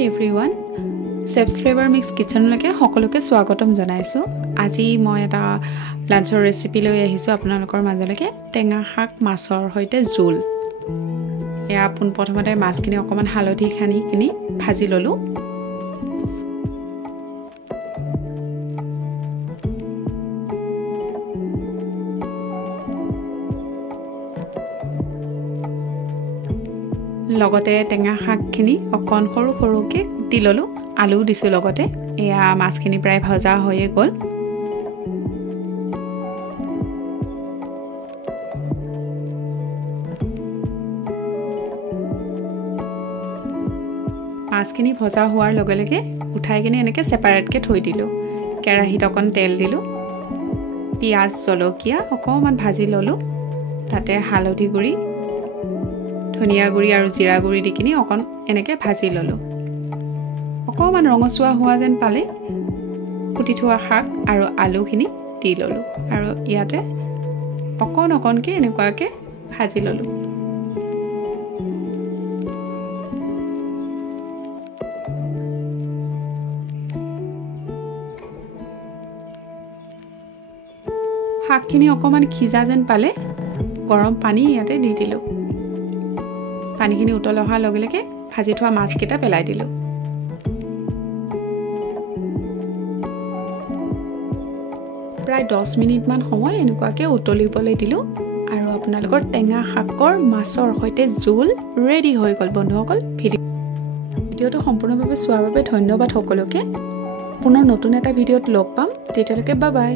Hi everyone. Subscriber Mix Kitchen leke সকলোকে স্বাগতম জনাইছো। আজি মই এটা লাঞ্চৰ ৰেচিপি লৈ আহিছো আপোনালোকৰ মাজলৈকে টেঙা শাক মাছৰ হৈতে জোল। এয়া পোন প্ৰথমতে মাছখিনি অকমান হালধি খানি কিনি ভাজি ললো। লগতে টেঙা শাকখিনি অকন সৰু সৰুকে কুটি ললো আলু দিছো লগতে এয়া মাছখিনি প্ৰায় ভজা হৈয়ে গল মাছখিনি ভজা হোৱাৰ লগে লগে উঠাই কিনে এনেকে সেপাৰেট কে থৈ দিলো কেৰাহীত অকন তেল দিলো পিয়াজ জলকীয়া অকমান ভাজি ললো তাতে হালধি গুৰি ধনিয়া গুৰি আৰু জিৰা গুৰি দিকিনি অকন এনেকে ভাজি ললো অকমান ৰঙচুৱা হোৱা যেন পালে কুটি থোৱা শাক আৰু আলুখিনি দি ললো আৰু ইয়াতে অকনকে এনেকুৱাকে ভাজি ললো শাকখিনি অকমান খিজা যেন পালে গৰম পানী ইয়াতে দি দিলো পানীখিনি উতল অহাৰ লগে লগে ভাজি থোৱা মাছকেইটা পেলাই দিলো প্ৰায় 10 মিনিট মান সময় এনেকুৱাকে উতলিবলৈ দিলো আৰু আপোনালোকৰ টেঙা শাকৰ মাছৰ হৈতে জোল ৰেডি হৈ গল বন্ধুসকল ভিডিওটো সম্পূৰ্ণভাৱে চোৱাৰ বাবে ধন্যবাদ সকলোকে পুনৰ নতুন এটা ভিডিওত লগ পাম তেতিয়ালৈকে বাই বাই